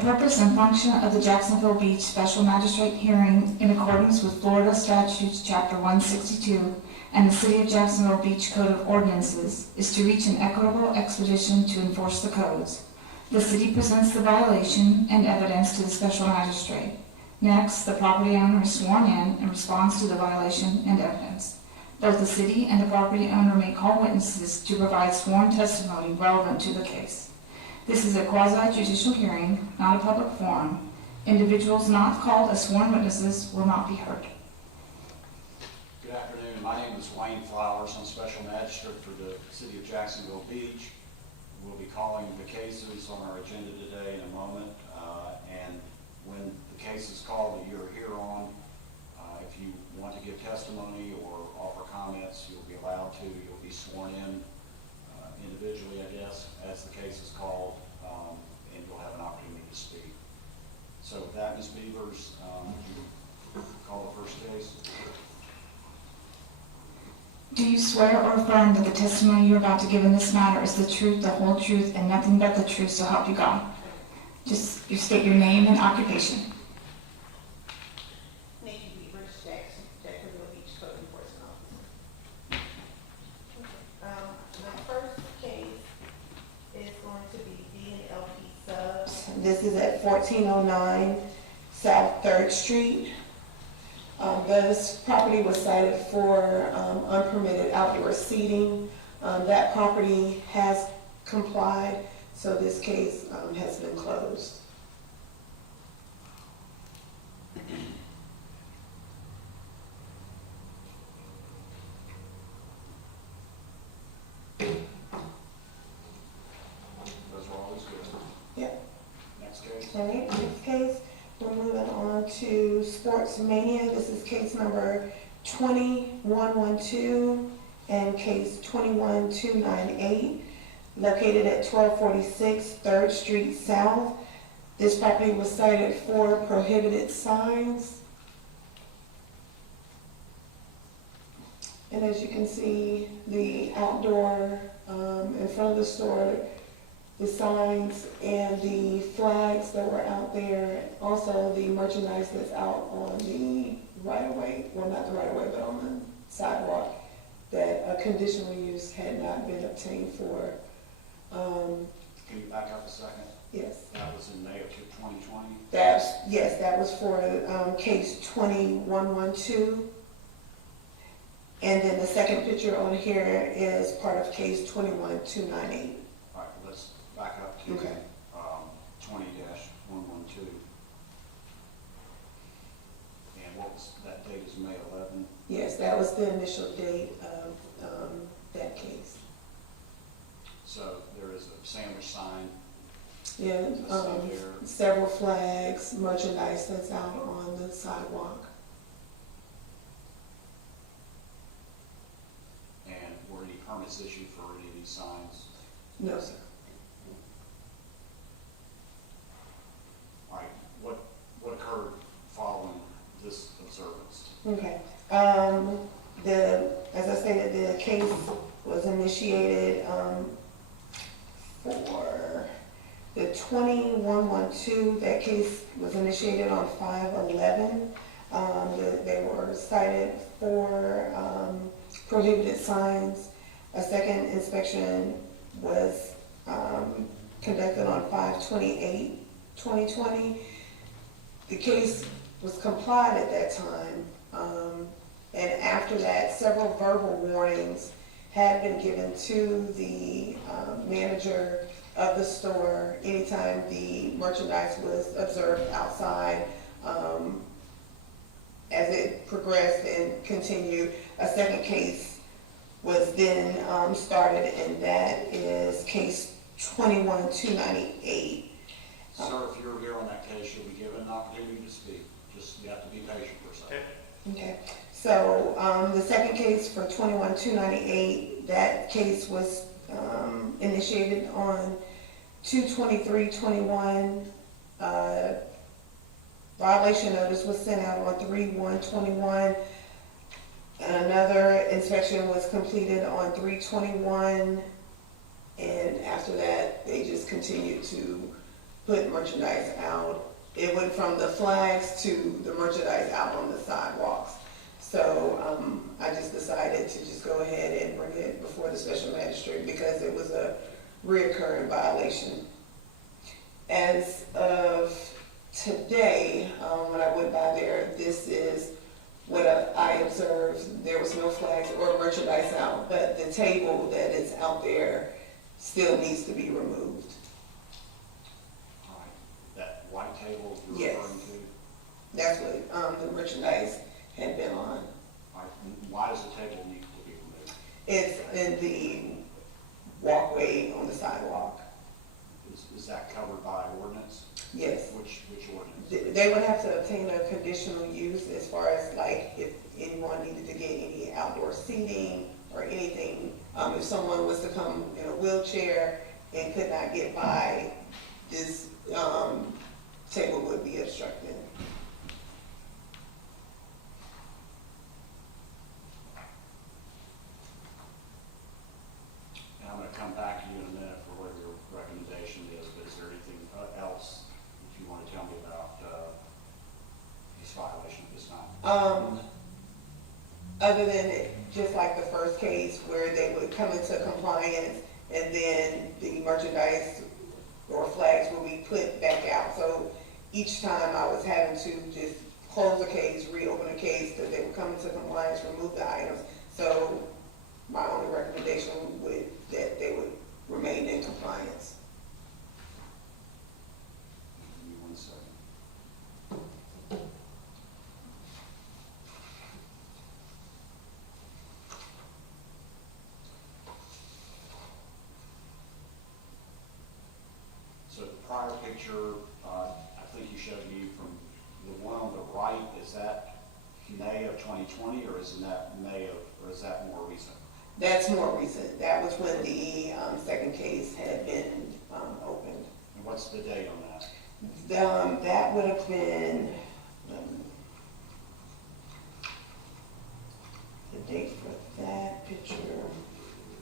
purpose and function of the Jacksonville Beach Special Magistrate hearing in accordance with Florida Statutes Chapter 162 and the City of Jacksonville Beach Code of Ordinances is to reach an equitable expedition to enforce the codes. The city presents the violation and evidence to the special magistrate. Next, the property owner is sworn in response to the violation and evidence. Both the city and the property owner may call witnesses to provide sworn testimony relevant to the case. This is a quasi-judicial hearing, not a public forum. Individuals not called as sworn witnesses will not be heard. Good afternoon. My name is Wayne Flowers. I'm Special Magistrate for the City of Jacksonville Beach. We'll be calling the cases on our agenda today in a moment. And when the case is called that you're here on, if you want to give testimony or offer comments, you'll be allowed to. You'll be sworn in individually, I guess, as the case is called, and you'll have an opportunity to speak. So with that, Ms. Beavers, you call the first case. Do you swear or affirm that the testimony you're about to give in this matter is the truth, the whole truth, and nothing but the truth, so help you God? Just you state your name and occupation. Jacksonville Beach Code Enforcement Officer. My first case is going to be D&LP Subs. This is at 1409 South 3rd Street. This property was cited for unpermitted outdoor seating. That property has complied, so this case has been closed. Those are always good. Yep. Next case. All right, next case, we're moving on to Sports Mania. This is case number 20112 and case 21298, located at 1246 3rd Street South. This property was cited for prohibited signs. And as you can see, the outdoor in front of the store, the signs and the flags that were out there, also the merchandise that's out on the right-of-way, well, not the right-of-way, but on the sidewalk, that a conditional use had not been obtained for. Can you back up a second? Yes. That was in May of 2020? Yes, that was for case 20112. And then the second picture on here is part of case 21298. All right, let's back up to Okay. 20-112. And what was that date? Is May 11? Yes, that was the initial date of that case. So there is a sandwich sign. Yeah, several flags, merchandise that's out on the sidewalk. And were any permits issued for any of these signs? No, sir. All right, what occurred following this observance? Okay. As I stated, the case was initiated for the 20112. That case was initiated on 5/11. They were cited for prohibited signs. A second inspection was conducted on 5/28/2020. The case was complied at that time. And after that, several verbal warnings had been given to the manager of the store anytime the merchandise was observed outside. As it progressed and continued, a second case was then started, and that is case 21298. Sir, if you're here on that case, you'll be given an opportunity to speak. Just, you have to be patient for a second. Okay, so the second case for 21298, that case was initiated on 2/23/21. Violation notice was sent out on 3/1/21. Another inspection was completed on 3/21, and after that, they just continued to put merchandise out. It went from the flags to the merchandise out on the sidewalks. So I just decided to just go ahead and bring it before the special magistrate because it was a reoccurring violation. As of today, when I went by there, this is what I observed. There was no flags or merchandise out, but the table that is out there still needs to be removed. All right. That white table you're Yes. referring to? That's what the merchandise had been on. All right. Why does the table need to be removed? It's in the walkway on the sidewalk. Is that covered by ordinance? Yes. Which ordinance? They would have to obtain a conditional use as far as like if anyone needed to get any outdoor seating or anything. If someone was to come in a wheelchair and could not get by, this table would be obstructed. And I'm going to come back to you in a minute for what your recommendation is, but is there anything else that you want to tell me about this violation at this time? Other than just like the first case where they would come into compliance and then the merchandise or flags would be put back out. So each time I was having to just close the case, reopen the case because they would come into compliance, remove the items. So my only recommendation would that they would remain in compliance. Give me 1 second. So the prior picture, I think you showed me from the one on the right, is that May of 2020 or is that more recent? That's more recent. That was when the second case had been opened. And what's the date on that? That would have been, the date for that picture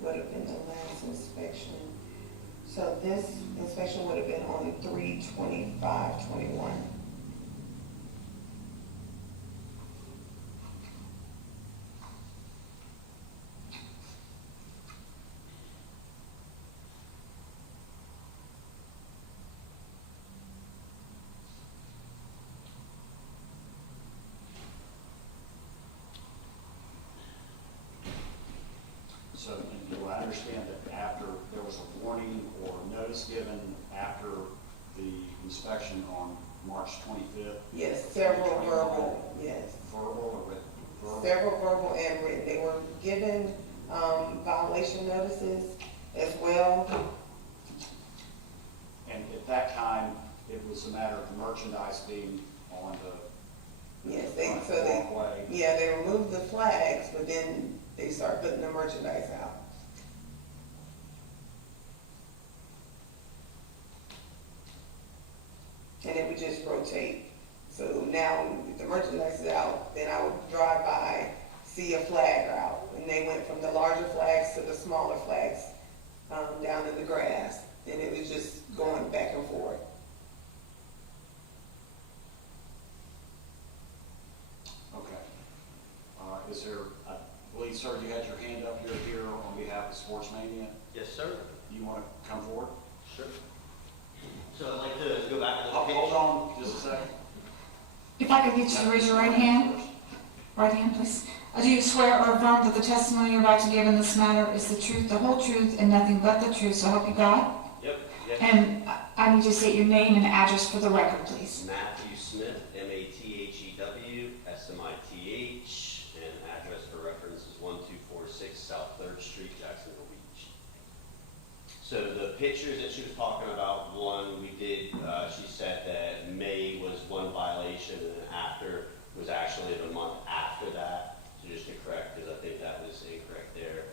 would have been the last inspection. So this inspection would have been on 3/25/21. So do I understand that after there was a warning or notice given after the inspection on March 25th? Yes, several verbal, yes. Verbal or written? Verbal? Several verbal and written. They were given violation notices as well. And at that time, it was a matter of merchandise being on the Yes, walkway. they removed the flags, but then they start putting the merchandise out. And it would just rotate. So now if the merchandise is out, then I would drive by, see a flag out. And they went from the larger flags to the smaller flags down in the grass. And it was just going back and forth. Okay. Is there, I believe, sir, you had your hand up here on behalf of Sports Mania. Yes, sir. You want to come forward? Sure. So I'd like to go back to the Hold on just a second. If I could get you to raise your right hand. Right hand, please. Do you swear or affirm that the testimony you're about to give in this matter is the truth, the whole truth, and nothing but the truth, so help you God? Yep. Yes. And I need you to state your name and address for the record, please. Matthew Smith, Mathew, Smith, and address for reference is 1246 South 3rd Street, Jacksonville Beach. So the pictures that she was talking about, one we did, she said that May was one violation and then after was actually the month after that. So just to correct, because I think that was incorrect there.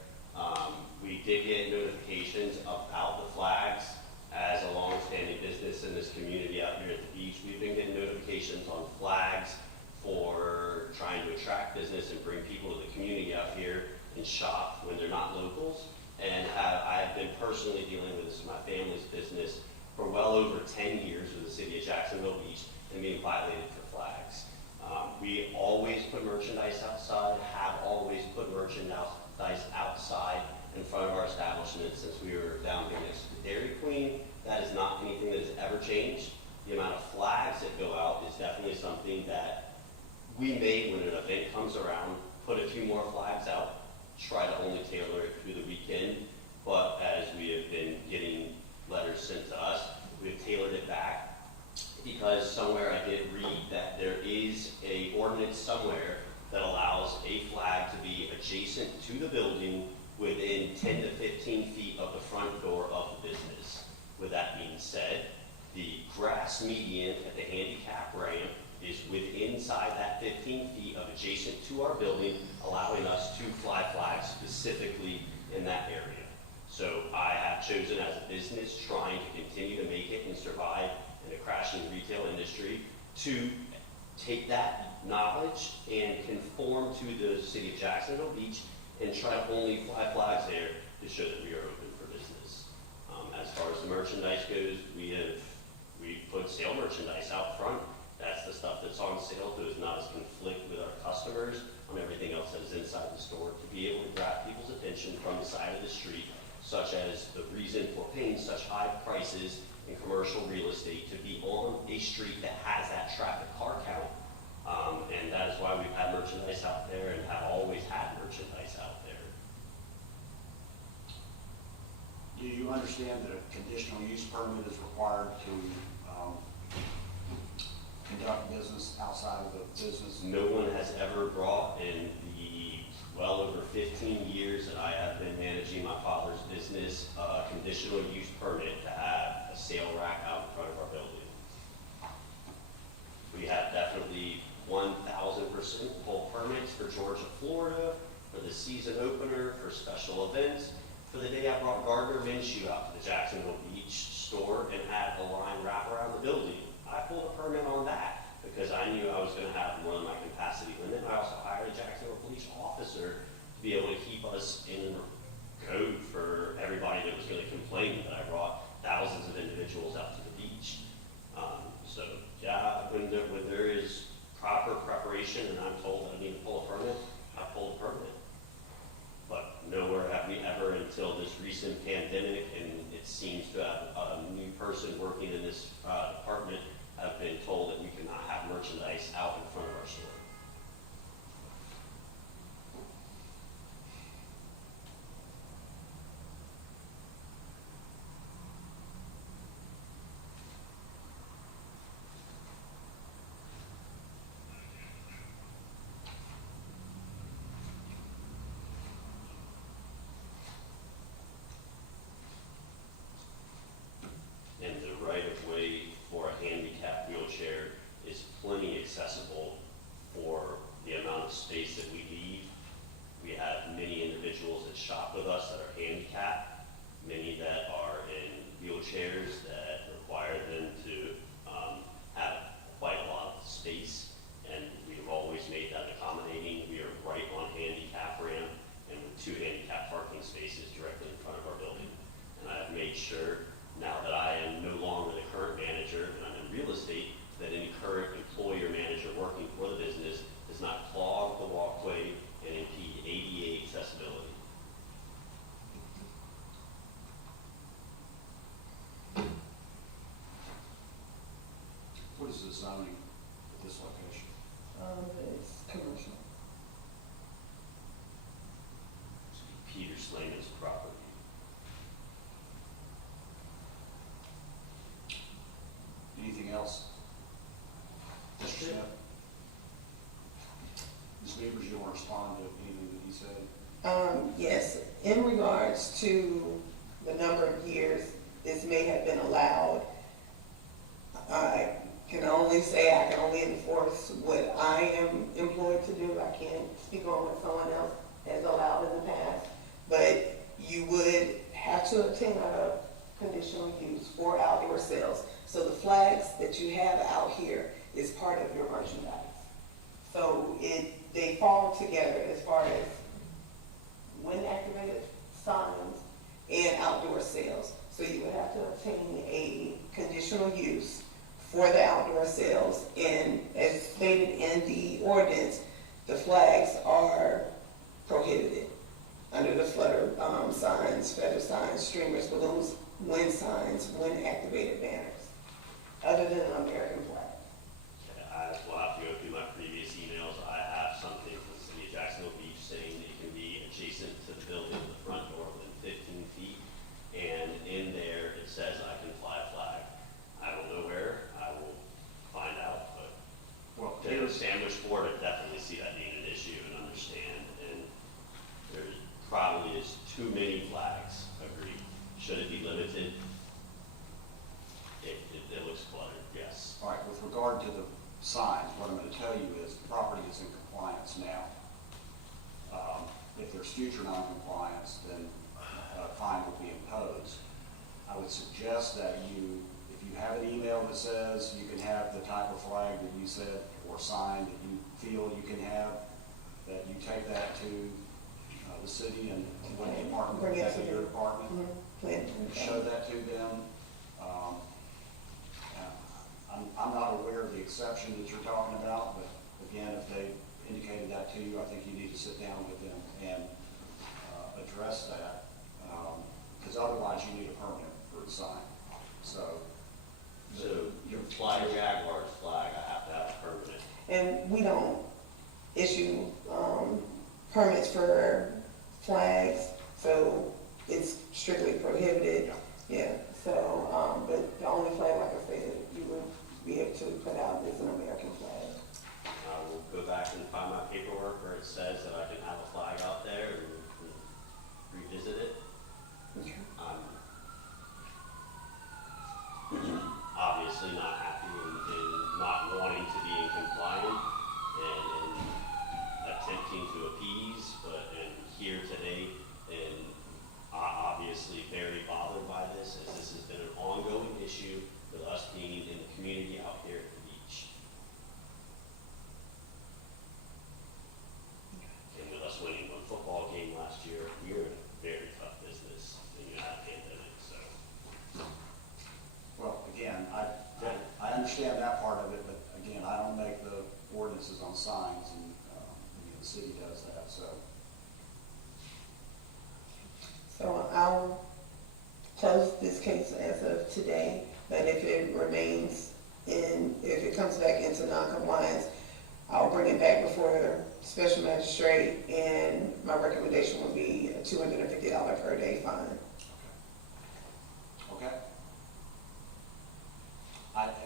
We did get notifications about the flags as a long-standing business in this community out here at the beach. We've been getting notifications on flags for trying to attract business and bring people to the community out here and shop when they're not locals. And I have been personally dealing with this in my family's business for well over 10 years with the city of Jacksonville Beach and being violated for flags. We always put merchandise outside, have always put merchandise outside in front of our establishment since we were down here next to the Dairy Queen. That is not anything that has ever changed. The amount of flags that go out is definitely something that we may, when an event comes around, put a few more flags out, try to only tailor it through the weekend. But as we have been getting letters sent to us, we've tailored it back because somewhere I did read that there is a ordinance somewhere that allows a flag to be adjacent to the building within 10 to 15 feet of the front door of the business. With that being said, the grass median at the handicap ramp is inside that 15 feet of adjacent to our building, allowing us to fly flags specifically in that area. So I have chosen as a business trying to continue to make it and survive in a crashing retail industry to take that knowledge and conform to the city of Jacksonville Beach and try to only fly flags there to show that we are open for business. As far as the merchandise goes, we put sale merchandise out front. That's the stuff that's on sale so it does not conflict with our customers on everything else that is inside the store to be able to grab people's attention from the side of the street, such as the reason for paying such high prices in commercial real estate to be on a street that has that traffic car count. And that is why we've had merchandise out there and have always had merchandise out there. Do you understand that a conditional use permit is required to conduct business outside of the business? No one has ever brought in the well over 15 years that I have been managing my father's business a conditional use permit to have a sale rack out in front of our building. We have definitely 1,000% full permits for Georgia, Florida, for the season opener, for special events. For the day I brought Gardner Minshew out to the Jacksonville Beach store and had a line wrap around the building. I pulled a permit on that because I knew I was going to have more than my capacity limit. I also hired a Jacksonville police officer to be able to keep us in code for everybody that was going to complain that I brought thousands of individuals out to the beach. So yeah, when there is proper preparation and I'm told that I need to pull a permit, I pull a permit. But nowhere have we ever, until this recent pandemic, and it seems to have a new person working in this department, have been told that we cannot have merchandise out in front of our store. And the right of way for a handicap wheelchair is plenty accessible for the amount of space that we leave. We have many individuals that shop with us that are handicapped, many that are in wheelchairs that require them to have quite a lot of space, and we've always made that accommodating. We are right on handicap ramp and with 2 handicap parking spaces directly in front of our building. And I have made sure, now that I am no longer the current manager and I'm in real estate, that any current employee or manager working for the business does not clog the walkway and impede ADA accessibility. What is the zoning at this location? It's commercial. Peter Slayman's property. Anything else? That's Mr. it. Smith? Ms. Beavers, you want to respond to anything that he said? Yes, in regards to the number of years this may have been allowed, I can only say I can only enforce what I am employed to do. I can't speak on what someone else has allowed in the past. But you would have to obtain a conditional use for outdoor sales. So the flags that you have out here is part of your merchandise. So they fall together as far as wind activated signs and outdoor sales. So you would have to obtain a for the outdoor sales. And as stated in the ordinance, the flags are prohibited under the flutter signs, feather signs, streamers, balloons, wind signs, wind activated banners, other than an American flag. I will have to go through my previous emails. I have something from the city of Jacksonville Beach saying it can be adjacent to the building, the front door within 15 feet. And in there, it says I can fly a flag. I don't know where, I will find out, but Well, to the sandwich board, I definitely see that being an issue and understand. And there probably is too many flags, agreed. Should it be limited? It looks cluttered, yes. all right, with regard to the signs, what I'm gonna tell you is the property is in compliance now. If there's future non-compliance, then a fine will be imposed. I would suggest that you, if you have an email that says you can have the type of flag that you said, or sign that you feel you can have, that you take that to the city and what department, Bring it that's to in your the- department. Plan. Show that to them. I'm not aware of the exception that you're talking about, but again, if they indicated that to you, I think you need to sit down with them and address that, because otherwise you need a permit for the sign. So Your Fly Jaguars flag, I have to have a permit. And we don't issue permits for flags, so it's strictly prohibited. Yeah, so, but the only flag, like I said, you would be able to put out is an American flag. I will go back and find my paperwork where it says that I can have a flag out there and revisit it. Okay. I'm obviously not happy and not wanting to be in compliant and attempting to appease, but and here today and obviously very bothered by this, as this has been an ongoing issue with us being in the community out here at the beach. And with us winning one football game last year, we were in a very tough business and you had a pandemic, so. well, again, I understand that part of it, but again, I don't make the ordinances on signs, and the city does that, so. So I'll close this case as of today, but if it remains if it comes back into non-compliance, I'll bring it back before the special magistrate, and my recommendation would be a $250 per day fine. Okay.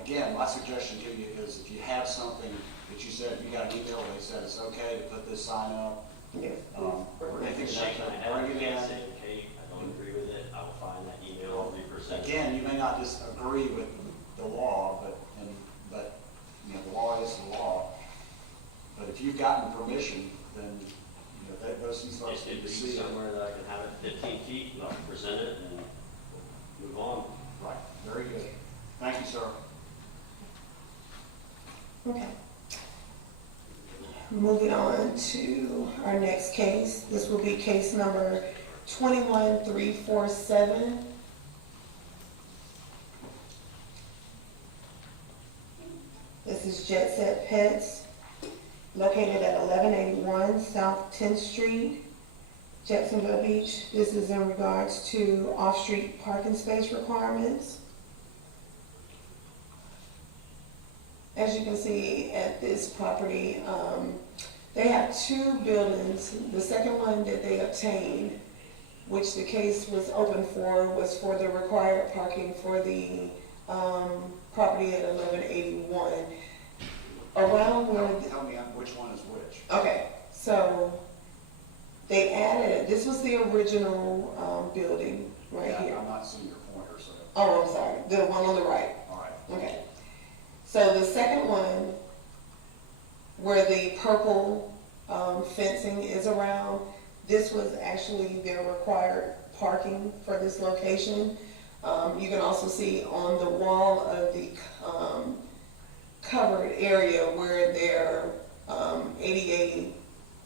Again, my suggestion to you is if you have something that you said, you got an email, they said it's okay to put this sign up, Yes. or anything Shake my like head, that, bring it can't in. say, okay, I don't agree with it, I will find that email and represent it. Again, you may not disagree with the law, but you know, the law is the law. But if you've gotten permission, then, you know, those folks It need to reads see it. somewhere that I can have it 15 feet, and I'll present it and move on. Right, very good. Thank you, sir. Okay. Moving on to our next case. This will be case number 21347. This is Jet Set Pets, located at 1181 South 10th Street, Jacksonville Beach. This is in regards to off-street parking space requirements. As you can see at this property, they have two buildings. The second one that they obtained, which the case was open for, was for the required parking for the property at 1181. Around where, Tell me which one is which. okay, so they added, this was the original building right Yeah, here. I'm not seeing your pointer, so, Oh, I'm sorry, the one on the right. all right. Okay. So the second one, where the purple fencing is around, this was actually their required parking for this location. You can also see on the wall of the covered area where their ADA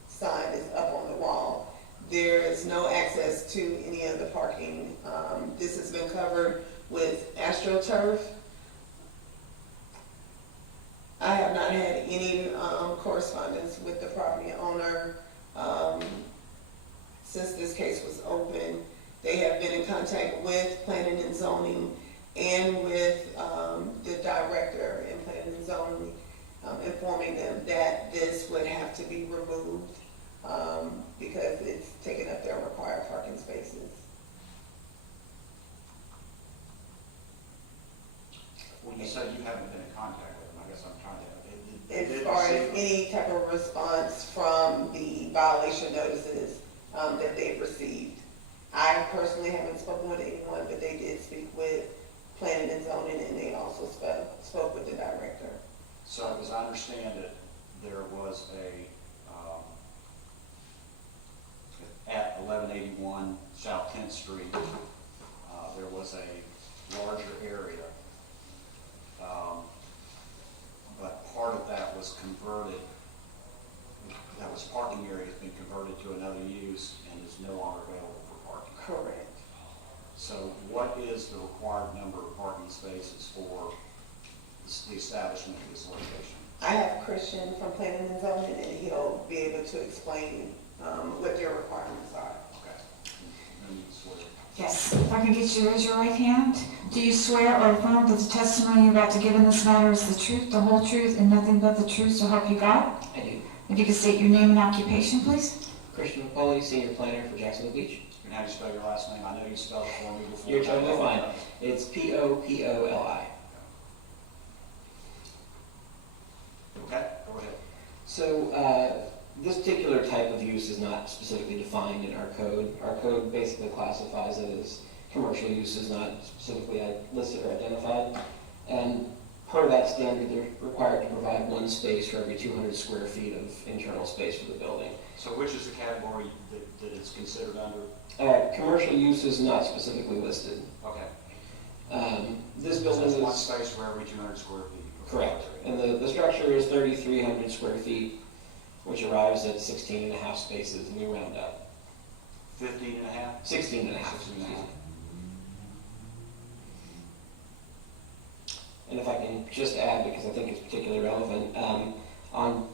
sign is up on the wall. There is no access to any of the parking. This has been covered with AstroTurf. correspondence with the property owner. Since this case was open, they have been in contact with planning and zoning and with the director in planning and zoning, informing them that this would have to be removed because it's taking up their required parking spaces. When you say you haven't been in contact with them, I guess I'm trying to. As far as any type of response from the violation notices that they've received. I personally haven't spoken with anyone, but they did speak with planning and zoning, and they also spoke with the director. So as I understand it, there was at 1181 South 10th Street, there was a larger area, but part of that was converted. That was parking area has been converted to another use and is no longer available for parking. Correct. So what is the required number of parking spaces for the establishment of this location? I have Christian from planning and zoning, and he'll be able to explain what their requirements are. Okay. Then you swear. Yes, if I could get you to raise your right hand. Do you swear or affirm that the testimony you're about to give in this matter is the truth, the whole truth, and nothing but the truth, so help you God? I do. If you could state your name and occupation, please. Christian Napoli, Senior Planner for Jacksonville Beach. And how do you spell your last name? I know you spelled it for me before. You're totally fine. It's Popoli. Okay, go ahead. So this particular type of use is not specifically defined in our code. Our code basically classifies it as commercial uses, not specifically listed or identified. And part of that standard, they're required to provide one space for every 200 square feet of internal space for the building. So which is the category that it's considered under? Commercial use is not specifically listed. Okay. This So building that's is... one space for every 200 square feet. Correct. And the structure is 3,300 square feet, which arrives at 16 and a half spaces, and we round up. 15 and a half? 16 and a half. 16 and a half. And if I can just add, because I think it's particularly relevant, on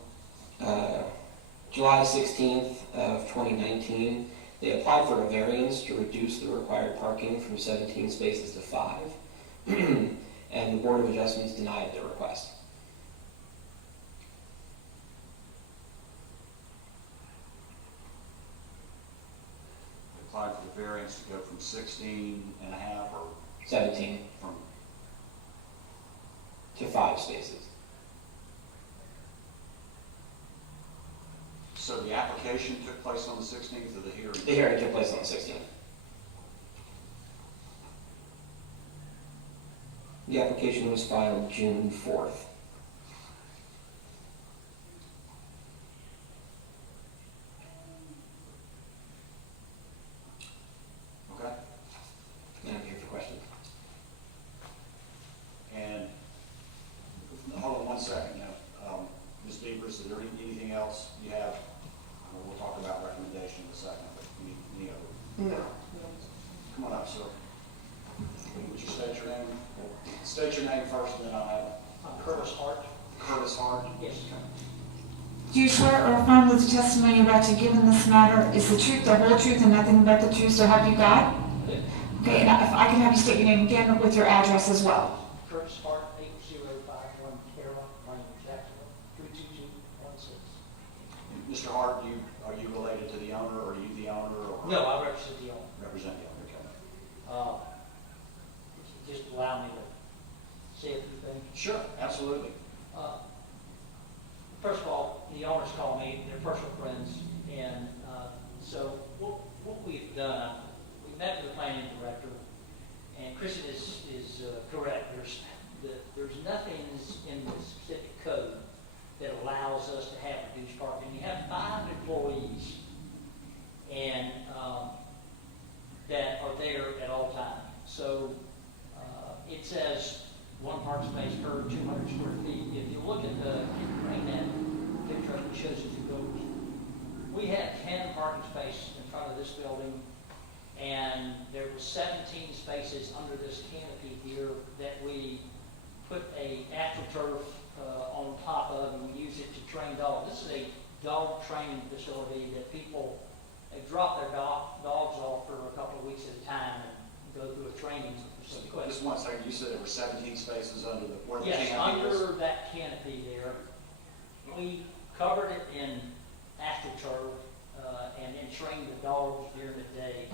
July 16th of 2019, they applied for a variance to reduce the required parking from 17 spaces to 5, and the Board of Adjustments denied their request. They applied for the variance to go from 16 and a half or 17 from, to 5 spaces. so the application took place on the 16th of the hearing? The hearing took place on the 16th. The application was filed June 4th. Okay. And I'm here for questions. And hold on one second now. Ms. Beavers, is there anything else you have? We'll talk about recommendation in a second, but any other? No. Come on up, sir. Would you state your name? State your name first, and then I'll have I'm Curtis Hart. Curtis Hart. Yes. Do you swear or affirm that the testimony you're about to give in this matter is the truth, the whole truth, and nothing but the truth, so help you God? Good. Okay, and if I can have you state your name again with your address as well. Curtis Hart, 8051 Carroll Lane, Jacksonville, 32216. Mr. Hart, are you related to the owner, or are you the owner, or? No, I represent the owner. Represent the owner, okay. Just allow me to say a few things. Sure, absolutely. First of all, the owners call me, they're personal friends, and so what we've done, we met with the planning director, and Kristen is correct. There's nothing in the specific code that allows us to have reduced parking. You have 5 employees, and that are there at all times. So it says 1 parking space per 200 square feet. If you look at bring that picture up, it shows you 2 buildings. We had 10 parking spaces in front of this building, and there was 17 spaces under this canopy here that we put a astroturf on top of, and we use it to train dogs. This is a dog training facility that people, they drop their dogs off for a couple of weeks at a time and go through a training. Just one second, you said there were 17 spaces under the, where the Yes, canopy is? under that canopy there. We covered it in astroturf, and then trained the dogs during the day.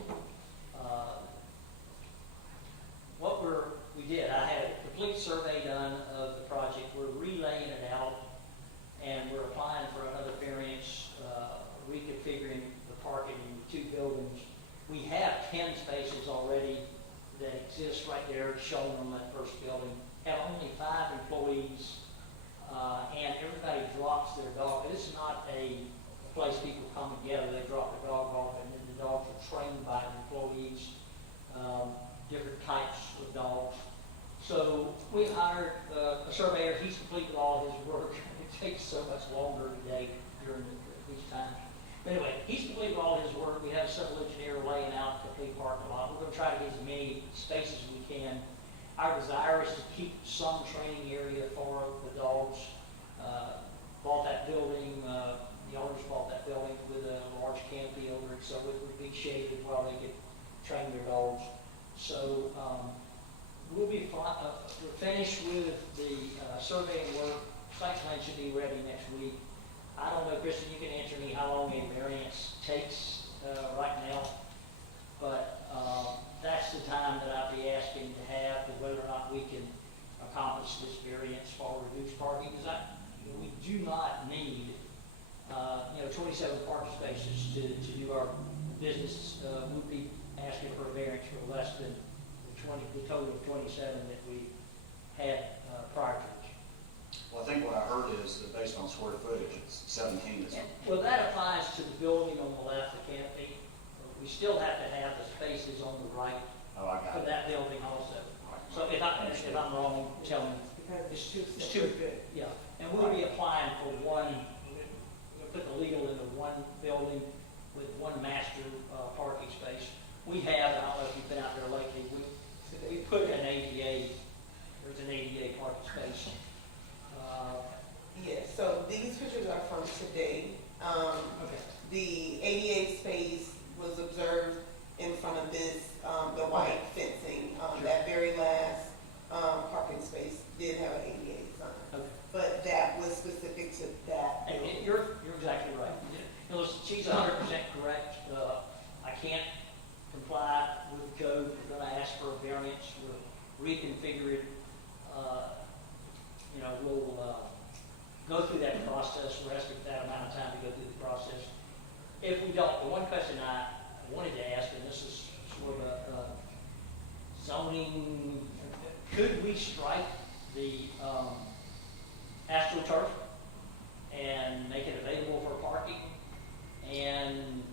We did, I had a complete survey done of the project. We're relaying it out, and we're applying for another variance, reconfiguring the parking in the 2 buildings. We have 10 spaces already that exist right there, shown on that first building. Have only 5 employees, and everybody drops their dog. This is not a place people come together, they drop the dog off, and then the dogs are trained by the employees, different types of dogs. So we hired a surveyor. He's completed all his work. It takes so much longer today during each time. But anyway, he's completed all his work. We have a civil engineer laying out the complete parking lot. We're going to try to get as many spaces as we can. Our desire is to keep some training area for the dogs. Bought that building, the owners bought that building with a large canopy over it, so it would be shaded while they could train their dogs. So we'll be we're finished with the surveying work. Site plan should be ready next week. I don't know, Kristen, you can answer me how long a variance takes right now, but that's the time that I'll be asking to have, whether or not we can accomplish this variance for reduced parking. Because we do not need 27 parking spaces to do our business. We'd be asking for a variance for less than the total of 27 that we had prior to this. Well, I think what I heard is that based on square footage, it's 17. Well, that applies to the building on the left, the canopy. We still have to have the spaces on the right Oh, I got for it. that building also. So if I'm wrong, tell me. It's two, yeah. And we'll be applying for one, we'll put the legal into one building with one master parking space. We have, I don't know if you've been out there lately, we put an ADA, there's an ADA parking space. Yes, so these pictures are from today. Okay. The ADA space was observed in front of this, the white fencing. That very last parking space did have an ADA sign. Okay. But that was specific to that. And you're exactly right. You know, she's 100% correct. I can't comply with the code. We're going to ask for a variance. We'll reconfigure it. We'll go through that process. We're asking for that amount of time to go through the process. If we don't, the one question I wanted to ask, and this is sort of a zoning, could we strike the AstroTurf and make it available for parking and,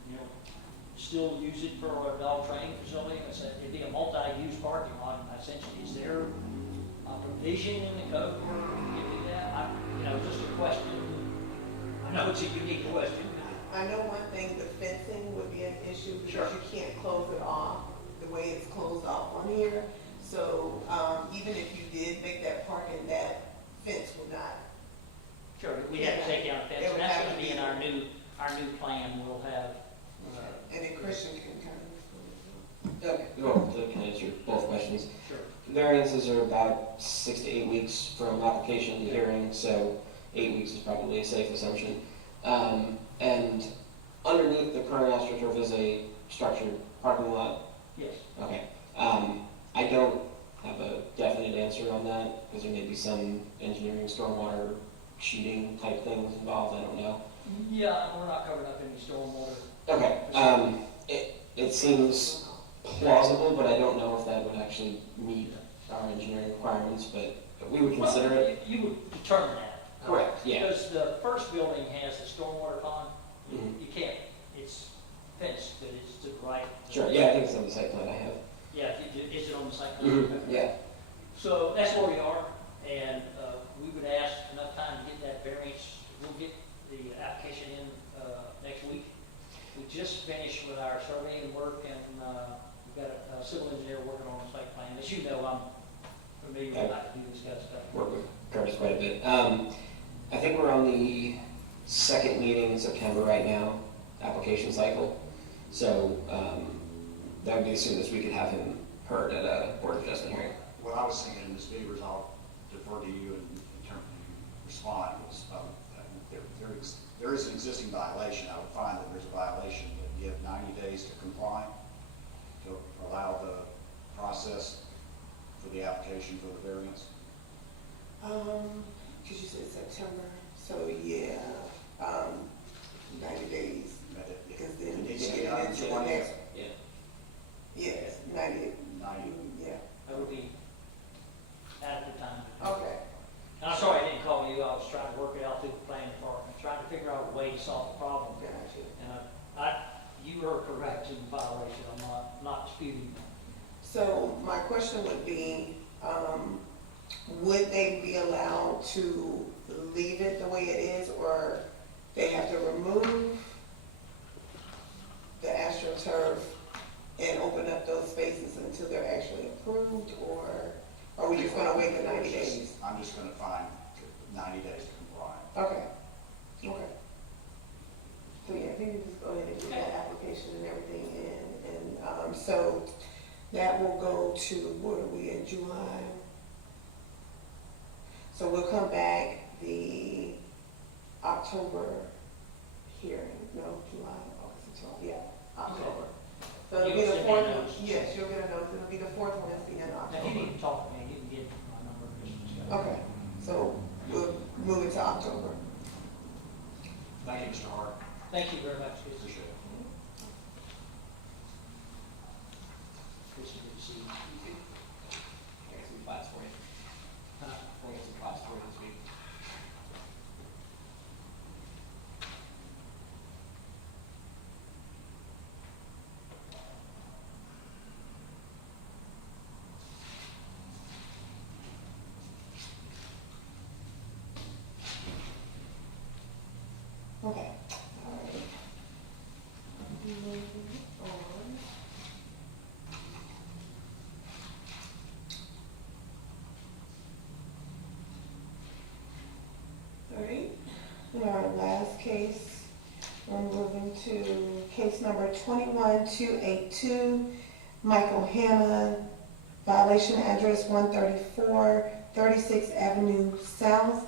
still use it for a dog training facility? It'd be a multi-use parking lot, essentially. Is there a provision in the code where we can do that? Just a question. I know it's a unique question. I know one thing, the fencing would be an issue Sure. because you can't close it off the way it's closed off on here. So even if you did make that parking, that fence would not. Sure, we have to take down the fence, It and would that's have going to to be in be- our new plan. We'll have. And then Christian can kind of. Okay, well, can I answer both questions? Sure. Variances are about 6 to 8 weeks from application to hearing, so 8 weeks is probably a safe assumption. And underneath the current AstroTurf is a structured parking lot. Yes. Okay. I don't have a definite answer on that because there may be some engineering, stormwater, sheeting type things involved. I don't know. Yeah, we're not covering up any stormwater. Okay. It seems plausible, but I don't know if that would actually meet our engineering requirements. But we would consider it. You would determine that. Correct. Yeah. Because the first building has a stormwater pond. Mhm. You can't. It's fenced, but it's to the right. Sure. Yeah, I think it's on the site plan I have. Yeah. Is it on the site plan? Yeah. So that's where we are, and we would ask enough time to get that variance. We'll get the application in next week. We just finished with our surveying work, and we've got a civil engineer working on the site plan. As you know, I'm familiar with how to do this kind of stuff. Work with. covered this quite a bit. I think we're on the second meeting in September right now, application cycle. So that would be as soon as we could have him heard at a Board of Adjustment hearing. What I was thinking, Ms. Beavers, I'll defer to you in terms of you respond, was there is an existing violation. I would find that there's a violation, but you have 90 days to comply to allow the process for the application for the variance. Cause you said September, so yeah, 90 days, because then It needs to you be get done into the 20. next, Yeah. yes, 90, 90. yeah, That would be adequate time. okay. And I'm sorry I didn't call you, I was trying to work it out through the planning department, trying to figure out a way to solve the problem. Gotcha. And you are correct in the violation, I'm not disputing that. So my question would be, would they be allowed to leave it the way it is, or they have to remove the AstroTurf and open up those spaces until they're actually approved, or are we just gonna wait the 90 days? I'm just gonna find 90 days to comply. Okay, okay. So yeah, if you could just go ahead and do that application and everything in, and, so that will go to, what are we in, July? So we'll come back the October hearing, no, July, August, July, yeah, October. So it'll be You'll the send me fourth, notes. yes, you'll get a note, it'll be the fourth Wednesday in Now, if you October. need to talk to me, you can get my number, just discuss. Okay, so we'll move it to October. Thank you, Mr. Hart. Thank you very much, Chris. Appreciate it. Chris, good to see you. I got some plots for you. Huh? I got some plots for you this week. Okay, all right. Moving on. All right, in our last case, we're moving to case number 21282, Michael Hanna, violation address 134 36th Avenue South.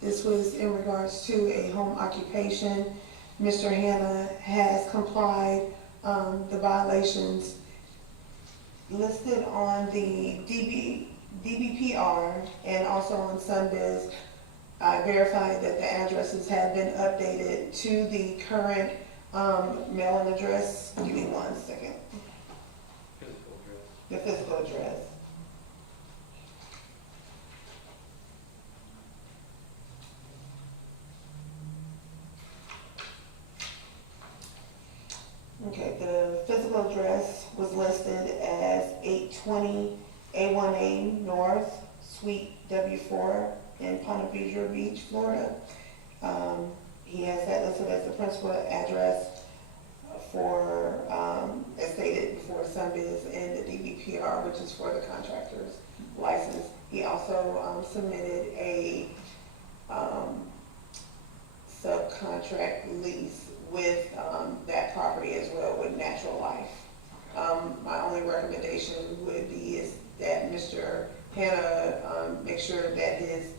This was in regards to a home occupation. Mr. Hanna has complied, the violations listed on the DBPR and also on Sunbiz. I verified that the addresses have been updated to the current mailing address. Give me 1 second. Physical address. The physical address. Okay, the physical address was listed as 820 A1A North, Suite W4 in Ponte Vedra Beach, Florida. He has that listed as the principal address for, as stated for Sunbiz and the DBPR, which is for the contractor's license. He also submitted a subcontract lease with that property as well with Natural Life. My only recommendation would be is that Mr. Hanna make sure that his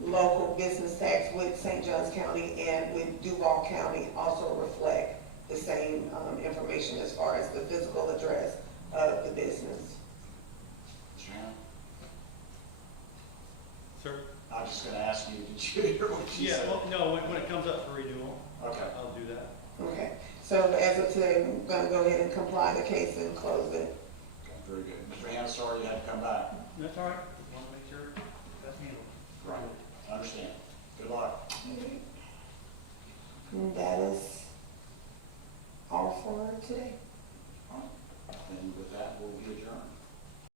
local business tax with St. Johns County and with Duval County also reflect the same information as far as the physical address of the business. Mr. Hanna? Sir? I was just gonna ask you, did you hear what she Yeah, said? well, no, when it comes up for renewal, Okay. I'll do that. Okay, so as of today, I'm gonna go ahead and comply the case and close it. Okay, very good. Mr. Hanna, sorry you had to come back. That's all right.